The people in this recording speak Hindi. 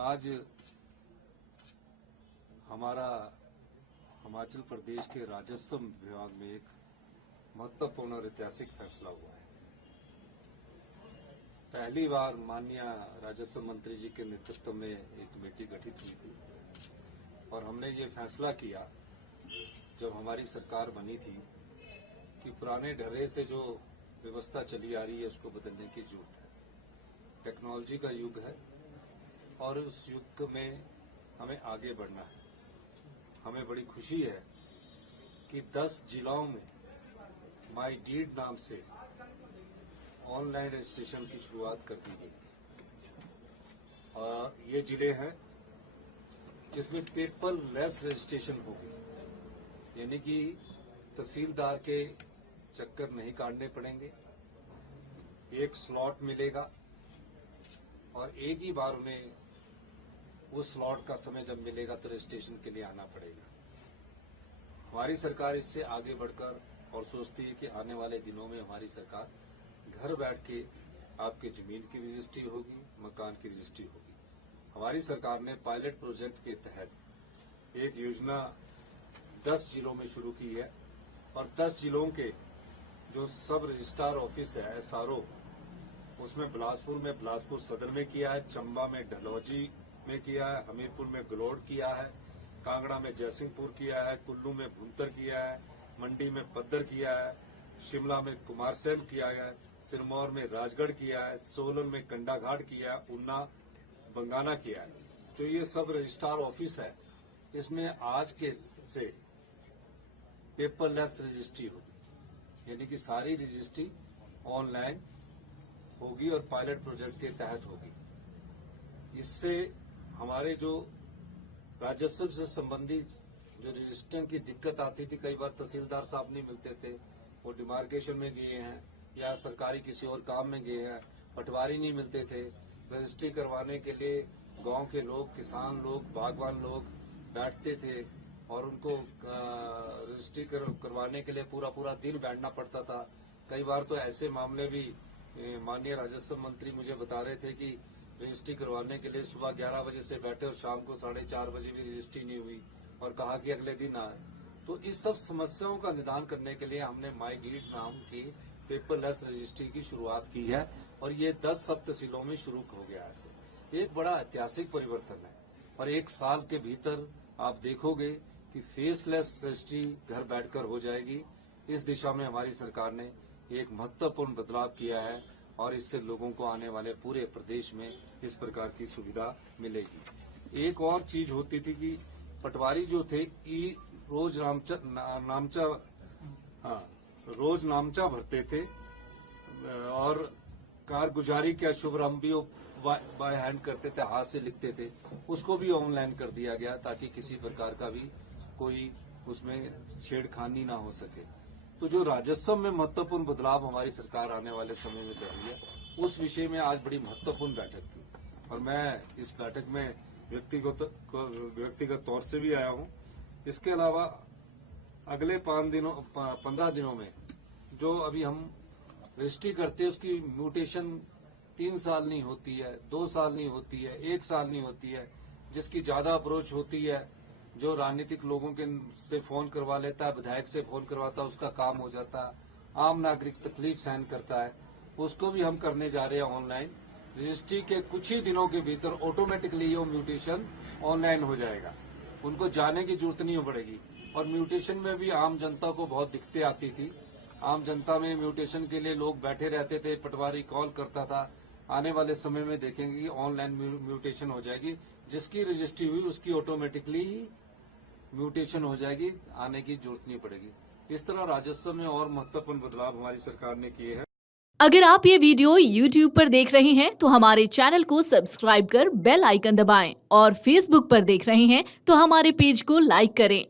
आज हमारा हिमाचल प्रदेश के राजस्व विभाग में एक महत्वपूर्ण और ऐतिहासिक फैसला हुआ है। पहली बार माननीय राजस्व मंत्री जी के नेतृत्व में एक कमेटी गठित हुई थी और हमने ये फैसला किया जब हमारी सरकार बनी थी कि पुराने ढर्रे से जो व्यवस्था चली आ रही है उसको बदलने की जरूरत है। टेक्नोलॉजी का युग है और उस युग में हमें आगे बढ़ना है। हमें बड़ी खुशी है कि 10 जिलों में माई डीड नाम से ऑनलाइन रजिस्ट्रेशन की शुरुआत कर दी गई। और ये जिले हैं जिसमें पेपरलेस रजिस्ट्रेशन होगी, यानी कि तहसीलदार के चक्कर नहीं काटने पड़ेंगे। एक स्लॉट मिलेगा और एक ही बार उन्हें उस स्लॉट का समय जब मिलेगा तो रजिस्ट्रेशन के लिए आना पड़ेगा। हमारी सरकार इससे आगे बढ़कर और सोचती है कि आने वाले दिनों में हमारी सरकार घर बैठ के आपके जमीन की रजिस्ट्री होगी, मकान की रजिस्ट्री होगी। हमारी सरकार ने पायलट प्रोजेक्ट के तहत एक योजना 10 जिलों में शुरू की है और 10 जिलों के जो सब रजिस्ट्रार ऑफिस है SRO, उसमें बिलासपुर सदर में किया है, चंबा में डलहौजी में किया है, हमीरपुर में गलोड़ किया है, कांगड़ा में जयसिंहपुर किया है, कुल्लू में भुंतर किया है, मंडी में पद्दर किया है, शिमला में कुमारसैन किया है, सिरमौर में राजगढ़ किया है, सोलन में कंडाघाट किया है, ऊना बंगाना किया है। जो ये सब रजिस्ट्रार ऑफिस है, इसमें आज के से पेपरलेस रजिस्ट्री होगी, यानी कि सारी रजिस्ट्री ऑनलाइन होगी और पायलट प्रोजेक्ट के तहत होगी। इससे हमारे जो राजस्व से संबंधित जो रजिस्ट्रेशन की दिक्कत आती थी, कई बार तहसीलदार साहब नहीं मिलते थे, वो डिमार्केशन में गए हैं या सरकारी किसी और काम में गए हैं, पटवारी नहीं मिलते थे। रजिस्ट्री करवाने के लिए गांव के लोग, किसान लोग, बागवान लोग बैठते थे और उनको रजिस्ट्री करवाने के लिए पूरा दिन बैठना पड़ता था। कई बार तो ऐसे मामले भी माननीय राजस्व मंत्री मुझे बता रहे थे कि रजिस्ट्री करवाने के लिए सुबह 11 बजे से बैठे और शाम को 4:30 बजे भी रजिस्ट्री नहीं हुई और कहा कि अगले दिन आए। तो इस सब समस्याओं का निदान करने के लिए हमने माई डीड नाम की पेपरलेस रजिस्ट्री की शुरुआत की है और ये 10 सब तहसीलों में शुरू हो गया है। एक बड़ा ऐतिहासिक परिवर्तन है और 1 साल के भीतर आप देखोगे कि फेसलेस रजिस्ट्री घर बैठकर हो जाएगी। इस दिशा में हमारी सरकार ने एक महत्वपूर्ण बदलाव किया है और इससे लोगों को आने वाले पूरे प्रदेश में इस प्रकार की सुविधा मिलेगी। एक और चीज होती थी कि पटवारी जो थे रोज नामचा भरते थे और कारगुजारी का शुभारंभ भी बाय हैंड करते थे, हाथ से लिखते थे, उसको भी ऑनलाइन कर दिया गया ताकि किसी प्रकार का भी कोई उसमें छेड़खानी ना हो सके। तो जो राजस्व में महत्वपूर्ण बदलाव हमारी सरकार आने वाले समय में कर रही है, उस विषय में आज बड़ी महत्वपूर्ण बैठक थी और मैं इस बैठक में व्यक्तिगत तौर से भी आया हूं। इसके अलावा अगले 15 दिनों में जो अभी हम रजिस्ट्री करते हैं उसकी म्यूटेशन 3 साल नहीं होती है, 2 साल नहीं होती है, 1 साल नहीं होती है। जिसकी ज्यादा अप्रोच होती है, जो राजनीतिक लोगों के से फोन करवा लेता है, विधायक से फोन करवाता है, उसका काम हो जाता है। आम नागरिक तकलीफ सहन करता है, उसको भी हम करने जा रहे हैं ऑनलाइन। रजिस्ट्री के कुछ ही दिनों के भीतर ऑटोमेटिकली वो म्यूटेशन ऑनलाइन हो जाएगा, उनको जाने की जरूरत नहीं पड़ेगी। और म्यूटेशन में भी आम जनता को बहुत दिक्कतें आती थी। आम जनता में म्यूटेशन के लिए लोग बैठे रहते थे, पटवारी कॉल करता था। आने वाले समय में देखेंगे कि ऑनलाइन म्यूटेशन हो जाएगी, जिसकी रजिस्ट्री हुई उसकी ऑटोमेटिकली म्यूटेशन हो जाएगी, आने की जरूरत नहीं पड़ेगी। इस तरह राजस्व में और महत्वपूर्ण बदलाव हमारी सरकार ने किए हैं। अगर आप ये वीडियो YouTube पर देख रहे हैं तो हमारे चैनल को सब्सक्राइब कर बेल आइकन दबाएं और Facebook पर देख रहे हैं तो हमारे पेज को लाइक करें।